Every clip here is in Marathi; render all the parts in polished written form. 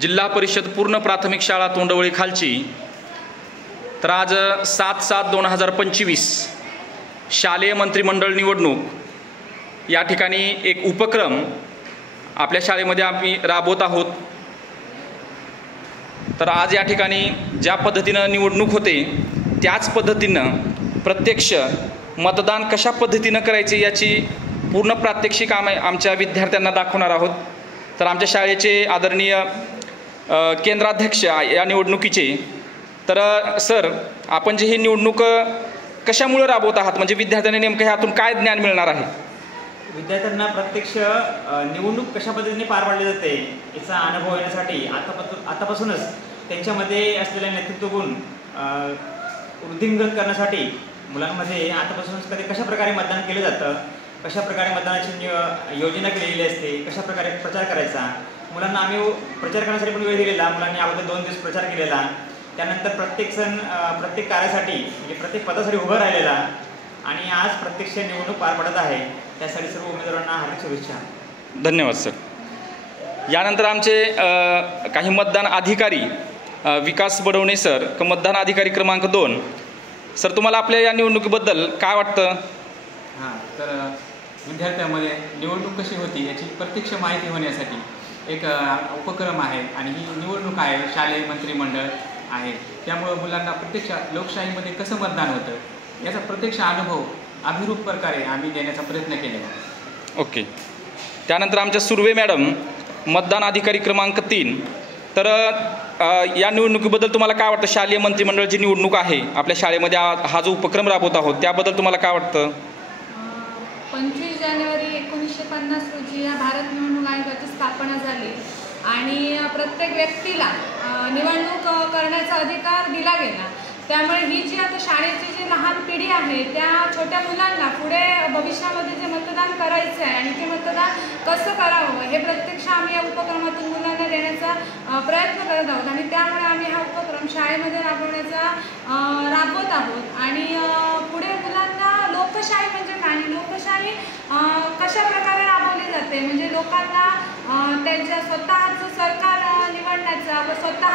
जिल्हा परिषद पूर्ण प्राथमिक शाळा तोंडवळी खालची। तर आज 7/7/2025 शालेय मंत्रिमंडळ निवडणूक या ठिकाणी एक उपक्रम आपल्या शाळेमध्ये आम्ही राबवत आहोत। तर आज या ठिकाणी ज्या पद्धतीनं निवडणूक होते त्याच पद्धतीनं प्रत्यक्ष मतदान कशा पद्धतीनं करायचे याची पूर्ण प्रात्यक्षिक आमच्या विद्यार्थ्यांना दाखवणार आहोत। तर आमच्या शाळेचे आदरणीय केंद्राध्यक्ष या निवडणुकीचे, तर सर आपण जे ही निवडणूक कशामुळे राबवत आहात, म्हणजे विद्यार्थ्यांना नेमकं ह्यातून काय ज्ञान मिळणार आहे? विद्यार्थ्यांना प्रत्यक्ष निवडणूक कशा पद्धतीने पार पाडली जाते याचा अनुभव येण्यासाठी आतापासूनच त्यांच्यामध्ये असलेल्या नेतृत्व गुण वृद्धिंगत करण्यासाठी मुलांमध्ये आतापासूनच कशा प्रकारे मतदान केलं जातं, कशा प्रकारे मतदानाची योजना केलेली असते, कशा प्रकारे प्रचार करायचा, मुलांना आम्ही प्रचार करण्यासाठी पण वेळ दिलेला। मुलांनी अगोदर 2 दिवस प्रचार केलेला, त्यानंतर प्रत्येक कार्यासाठी म्हणजे प्रत्येक पदासाठी उभं राहिलेला आणि आज प्रत्यक्ष निवडणूक पार पडत आहे। त्यासाठी सर्व उमेदवारांना हार्दिक शुभेच्छा। धन्यवाद सर। यानंतर आमचे काही मतदान अधिकारी विकास बडवणे सर, मतदान अधिकारी क्रमांक 2 सर, तुम्हाला आपल्या या निवडणुकीबद्दल काय वाटतं? हां, तर विद्यार्थ्यांमध्ये निवडणूक कशी होती याची प्रत्यक्ष माहिती होण्यासाठी एक उपक्रम आहे आणि ही निवडणूक आहे, शालेय मंत्रिमंडळ आहे। त्यामुळं मुलांना प्रत्यक्ष लोकशाहीमध्ये कसं मतदान होतं याचा प्रत्यक्ष अनुभव अभिरूप प्रकारे आम्ही देण्याचा प्रयत्न केला। ओके। त्यानंतर आमच्या सुर्वे मॅडम, मतदान अधिकारी क्रमांक 3, तर या निवडणुकीबद्दल तुम्हाला काय वाटतं? शालेय मंत्रिमंडळाची निवडणूक आहे आपल्या शाळेमध्ये, हा जो उपक्रम राबवत आहोत त्याबद्दल तुम्हाला काय वाटतं? 25 जानेवारी 1950 रोजी या भारत निवडणूक आयोगाची स्थापना झाली आणि प्रत्येक व्यक्तीला निवडणूक करण्याचा अधिकार दिला गेला। त्यामुळे ही जी आता शाळेची जी लहान पिढी आहे त्या छोट्या मुलांना पुढे भविष्यामध्ये जे मतदान करायचं आहे आणि ते मतदान कसं करावं हे प्रत्यक्ष आम्ही या उपक्रमातून मुलांना देण्याचा प्रयत्न करत आहोत आणि त्यामुळे आम्ही हा उपक्रम शाळेमध्ये राबवत आहोत आणि पुढे मुलांना लोकशाही म्हणजे काय, लोकशाही कशा प्रकारे राबवली जाते, म्हणजे लोकांना त्यांच्या स्वतःचं सरकार निवडण्याचा व स्वतः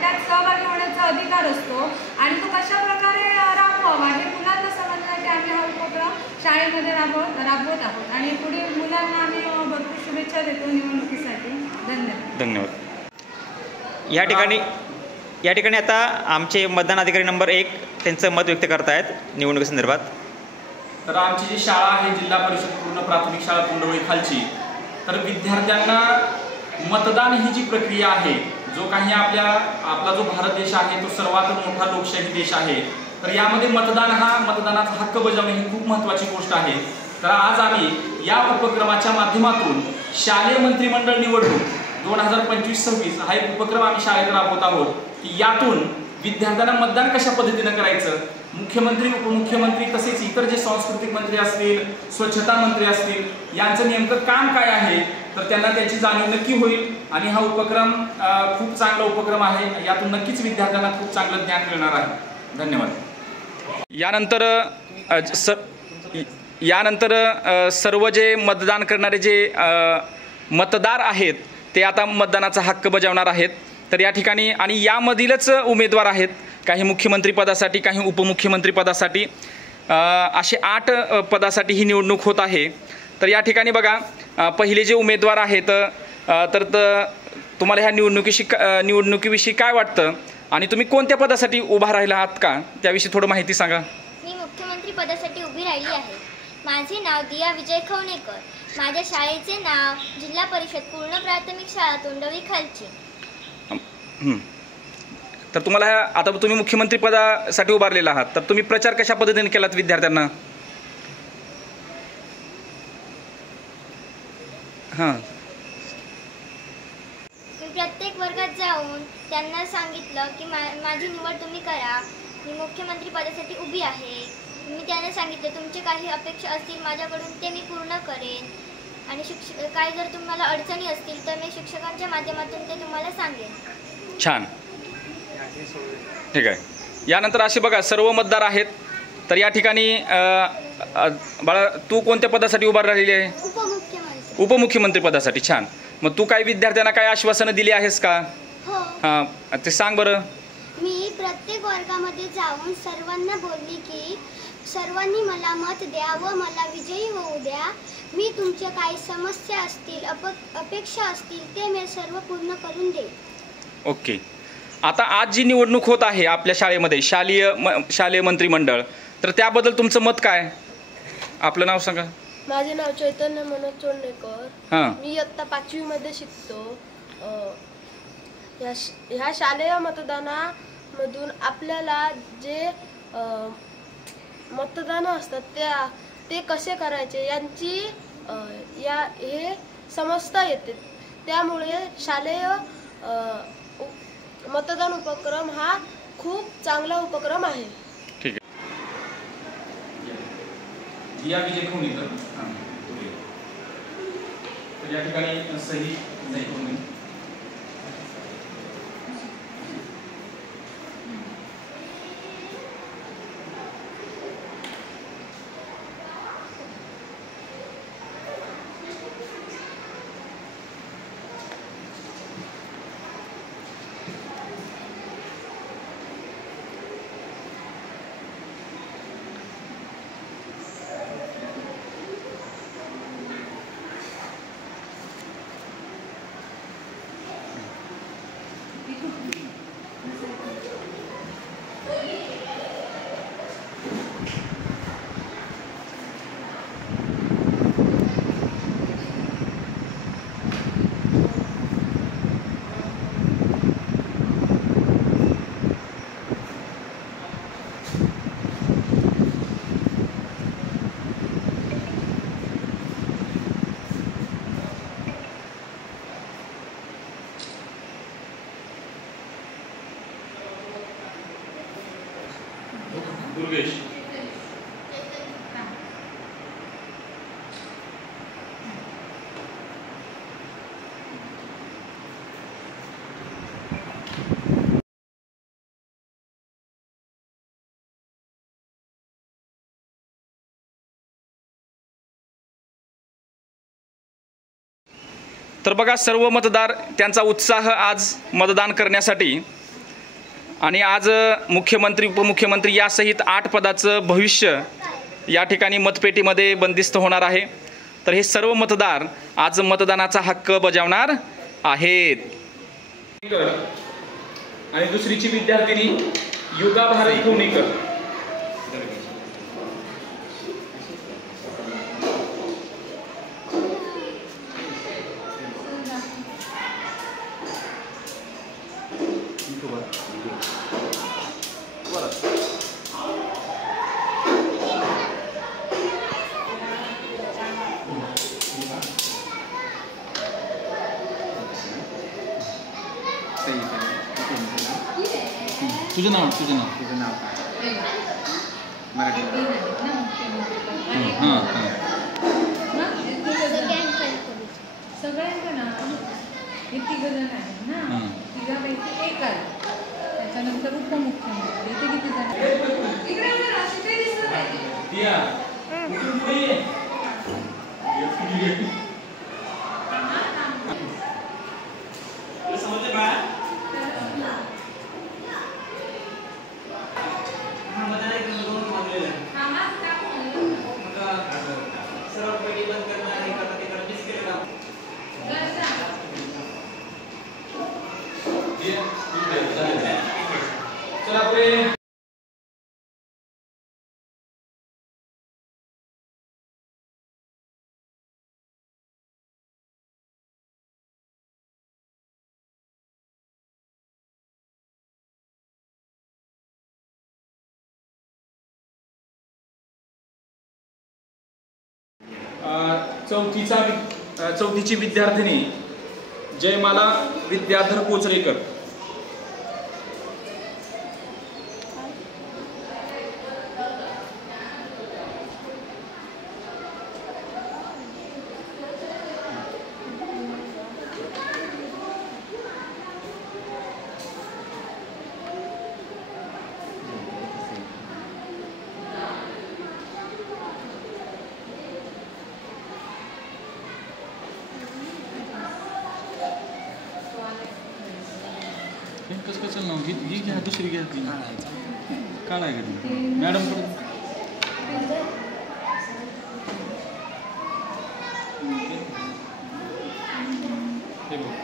त्यात सहभागी होण्याचा अधिकार असतो आणि तो कशा प्रकारे राबवावा हे मुलांना समजण्यासाठी आम्ही हा उपक्रम शाळेमध्ये राबवत आहोत आणि पुढे मुलांना आम्ही भरपूर शुभेच्छा देतो निवडणुकीसाठी। धन्यवाद। धन्यवाद। या ठिकाणी आता आमचे मतदान अधिकारी नंबर 1 त्यांचं मत व्यक्त करतायत निवडणुकीसंदर्भात। तर आमची जी शाळा आहे जिल्हा परिषद पूर्ण प्राथमिक शाळा तोंडवळी खालची, तर विद्यार्थ्यांना मतदान ही जी प्रक्रिया आहे, जो काही आपला जो भारत देश आहे तो सर्वात मोठा लोकशाही देश आहे, तर यामध्ये मतदानाचा हक्क बजावणे ही खूप महत्त्वाची गोष्ट आहे। तर आज आम्ही या उपक्रमाच्या माध्यमातून शालेय मंत्रिमंडळ निवडणूक 2025-26 हा एक उपक्रम आम्ही शाळेत राबवत आहोत की यातून विद्यार्थ्यांना मतदान कशा पद्धतीनं करायचं, मुख्यमंत्री, उपमुख्यमंत्री तसेच इतर जे सांस्कृतिक मंत्री असतील, स्वच्छता मंत्री असतील, यांचं नेमकं काम काय आहे तर त्यांना त्याची जाणीव नक्की होईल आणि हा उपक्रम खूप चांगला उपक्रम आहे। यातून नक्कीच विद्यार्थ्यांना खूप चांगलं ज्ञान मिळणार आहे। धन्यवाद। यानंतर सर्व जे मतदान करणारे जे मतदार आहेत ते आता मतदानाचा हक्क बजावणार आहेत। तर या ठिकाणी आणि यामधीलच उमेदवार आहेत, काही मुख्यमंत्री पदासाठी, काही उपमुख्यमंत्री पदासाठी, असे 8 पदासाठी ही निवडणूक होत आहे। तर या ठिकाणी बघा, पहिले जे उमेदवार आहेत तर तुम्हाला ह्या निवडणुकीविषयी काय वाटतं आणि तुम्ही कोणत्या पदासाठी उभा राहिला आहात का त्याविषयी थोडं माहिती सांगा। मी मुख्यमंत्री पदासाठी उभी राहिली आहे। माझे नाव दिया विजय खवणेकर, माझ्या शाळेचे नाव जिल्हा परिषद पूर्ण प्राथमिक शाळा तोंडवळी खालची। तर तुम्हाला आता तुम्ही मुख्यमंत्री पदासाठी उभारलेला आहात, तर तुम्ही प्रचार कशा पद्धतीने केलात विद्यार्थ्यांना? हां, प्रत्येक वर्गात जाऊन त्यांना सांगितलं की माझी निवड तुम्ही करा, मी मुख्यमंत्री पदासाठी उभी आहे। मी त्यांना सांगितलं तुमचे काही अपेक्षा असतील माझ्याकडून ते मी पूर्ण करेन आणि काय जर तुम्हाला अडचणी असतील तर मी शिक्षकांच्या माध्यमातून ते तुम्हाला सांगेन। छान, ठीक आहे। यानंतर असे बघा सर्व मतदार आहेत, तर या ठिकाणी बाळा तू कोणत्या पदासाठी उभा राहिलेली आहे? उपमुख्यमंत्री। उपमुख्यमंत्री पदासाठी। छान। मग तू काही विद्यार्थ्यांना काही आश्वासनं दिली आहेस का? हो, हां, ते सांग बरं. मी प्रत्येक वर्गामध्ये जाऊन सर्वांना बोलली की सर्वांनी मला मत द्या व मला विजयी होऊ द्या. मी तुमच्या काही समस्या असतील, अपेक्षा असतील ते मी सर्व पूर्ण करून देईन. ओके. आता आज जी निवडणूक होत आहे आपल्या शाळेमध्ये शालेय मंत्रिमंडळ, तर त्याबद्दल तुमचं मत काय? आपलं नाव सांगा. माझे नाव चैतन्य मनोज चोंडेकर. हां. मी इयत्ता 5वी मध्ये शिकतो. ह्या शालेय मतदानामधून आपल्याला जे मतदान असतात ते कसे करायचे यांची हे समजता येते. त्यामुळे शालेय मतदान उपक्रम हा खूप चांगला उपक्रम आहे. ठीक आहे. या विजय खवणीकर. तर या ठिकाणी सही करून घे. दुर्गेश. तर बघा, सर्व मतदार त्यांचा उत्साह आज मतदान करण्यासाठी, आणि आज मुख्यमंत्री उपमुख्यमंत्री यासहित 8 पदाचं भविष्य या ठिकाणी मतपेटीमध्ये बंदिस्त होणार आहे. तर हे सर्व मतदार आज मतदानाचा हक्क बजावणार आहेत. आणि दुसरीची विद्यार्थिनी युगा भारत खवणीकर. तुझं नाव मराठी. सगळ्यांचं नाव हे 3 जण आहेत ना. 3पैकी एक आहे. त्याच्यानंतर उपमुख्यमंत्री. ते किती जण चौथीची विद्यार्थिनी जयमाला विद्याधर कोचरेकर. चल ना ही घ्या दुसरी घ्या काढ आहे का ती मॅडम हे बघ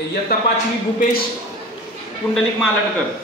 इयत्ता 5वी भूपेश पुंडलिक मालटकर.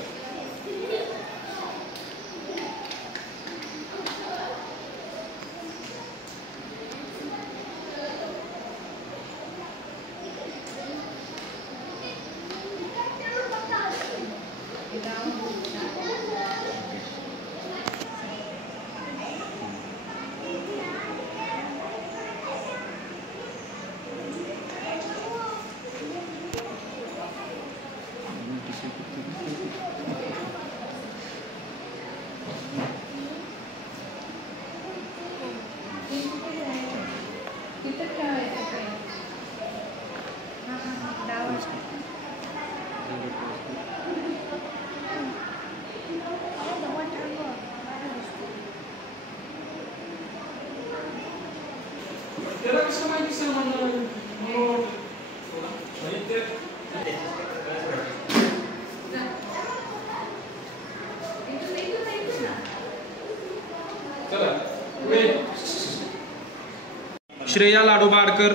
श्रेया लाडोबाडकर,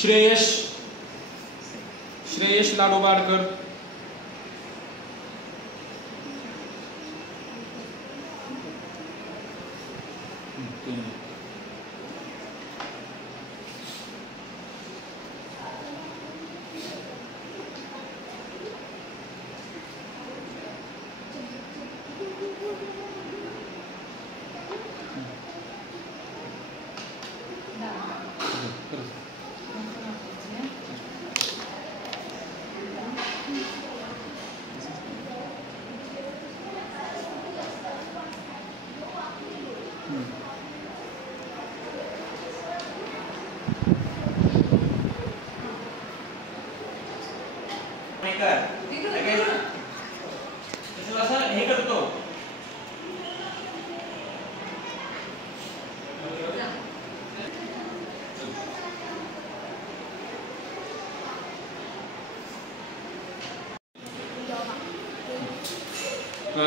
श्रेयश लाडोबाडकर, हे करतो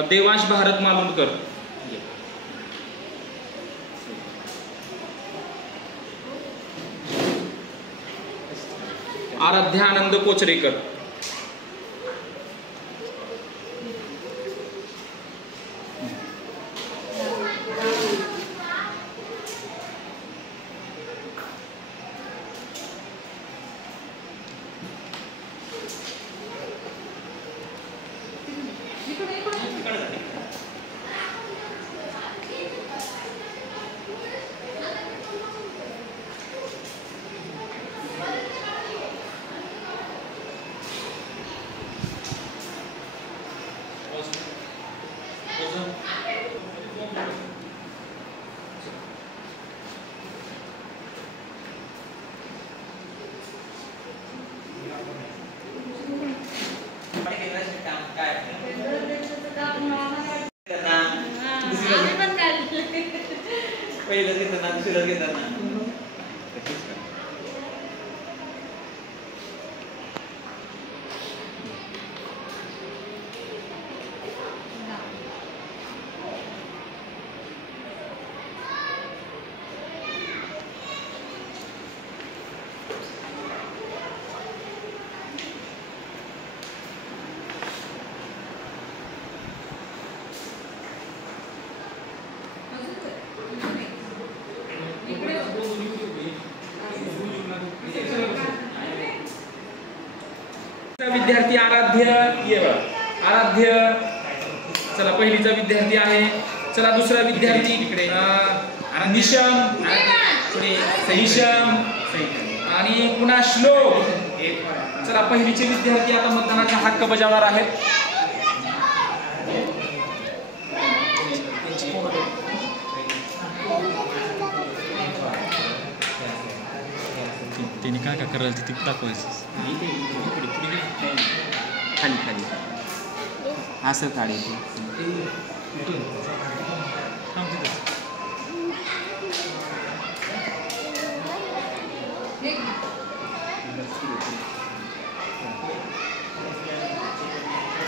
देवांश भारत मालुंडकर, आराध्या आनंद कोचरेकर, पहिलं घेताना दुसरं घेताना विद्यार्थी आराध्य चला पहिलीचा विद्यार्थी आहे. चला दुसरा विद्यार्थी इकडे निशम आणि पुन्हा श्लोक. चला पहिलीचे विद्यार्थी आता मतदानाचा हक्क बजावणार आहेत. काय काय करायला तिथे दाखवायचं. खाली खाली असं काढायचं.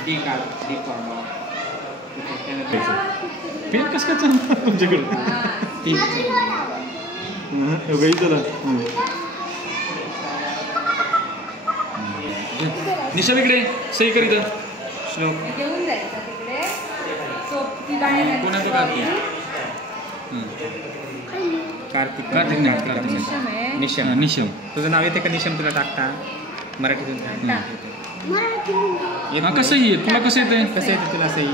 डी काढ, डी फॉर्मा पेन कसं काय चालतं तुमच्याकडे. निशा इकडे सही करीत घेऊन जायचं तिकडे. ती बाहेर कोणाचं कार्तिक कार्तिक कार्तिक नाही निशम आहे. निशम. निशम. तुझं नाव येते का निशम? तुला टाकता मराठीतून हा कसं आहे तुला कसं येते? कसं येते तुला सही?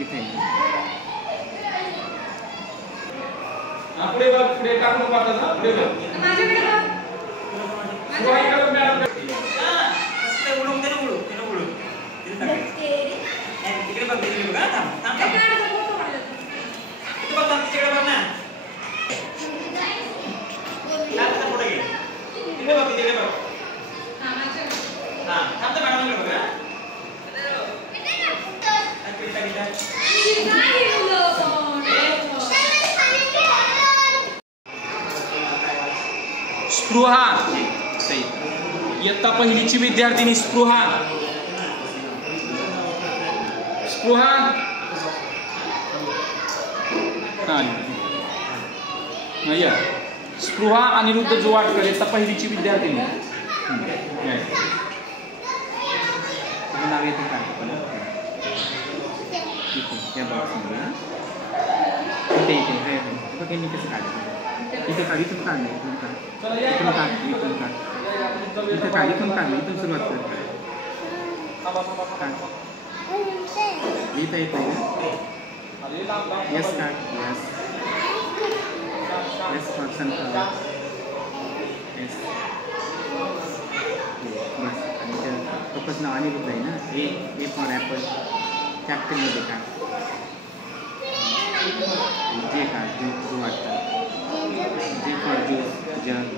इथे पुढे बघ, पुढे टाकून पाहतात ना, पुढे बघ. माझ्याकडे बघ. स्पृहा, इयत्ता पहिलीची विद्यार्थिनी स्पृहा. स्पृहा या. स्पृहा अनिरुद्ध जुवाडकर, इयत्ता पहिलीची विद्यार्थिनी. तुझं नाव येते का? इथे इथे इथे कसं काढायचं? इथे काढ, इथून काढलं, इथून काढ, इथून काढ, इथून काढ, इथं काढ, इथून काढ, इथून सुरुवात कर. इथं येत नाही ना? यस काढ, yes yes for sunflower. Yes बस. आणि त्या पप्पाचं नाव अनिरुद्ध आहे ना? A for Apple. कॅप्टनमध्ये काढ. जे काढ, जो वाटतं. J for juice,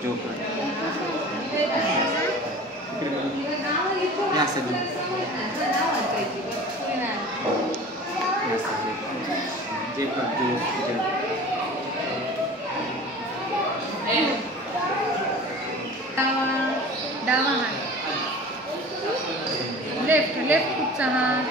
joker. या असं जे फॉर ज्यूस, डावा हात, लेफ्ट कुठचा हात.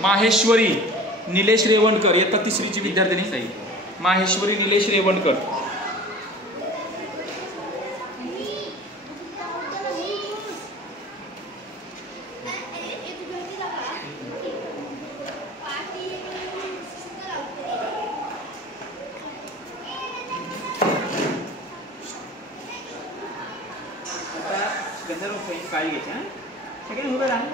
माहेश्वरी निलेश रेवणकर, इयत्ता तिसरीची विद्यार्थिनी. माहेश्वरी निलेश रेवणकर. काळी घ्यायची. हां सगळ्यांनी उभं राहा.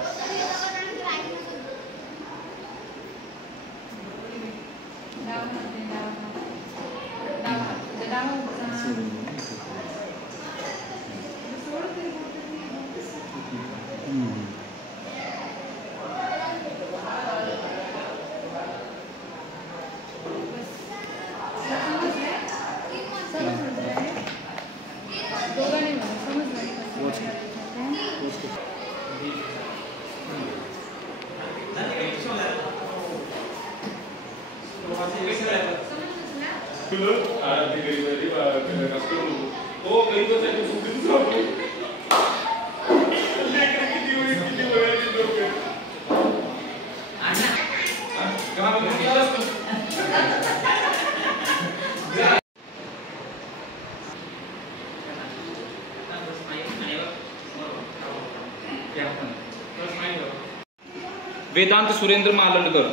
वेदांत सुरेंद्र मालंडकर.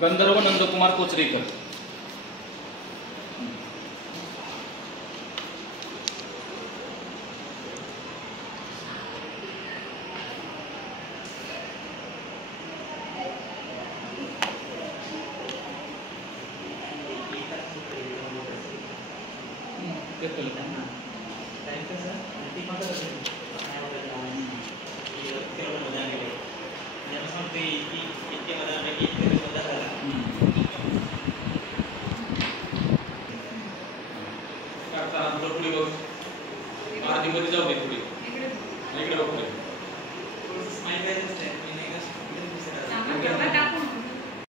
गंधर्व नंदकुमार कोचरेकर. घेतलं.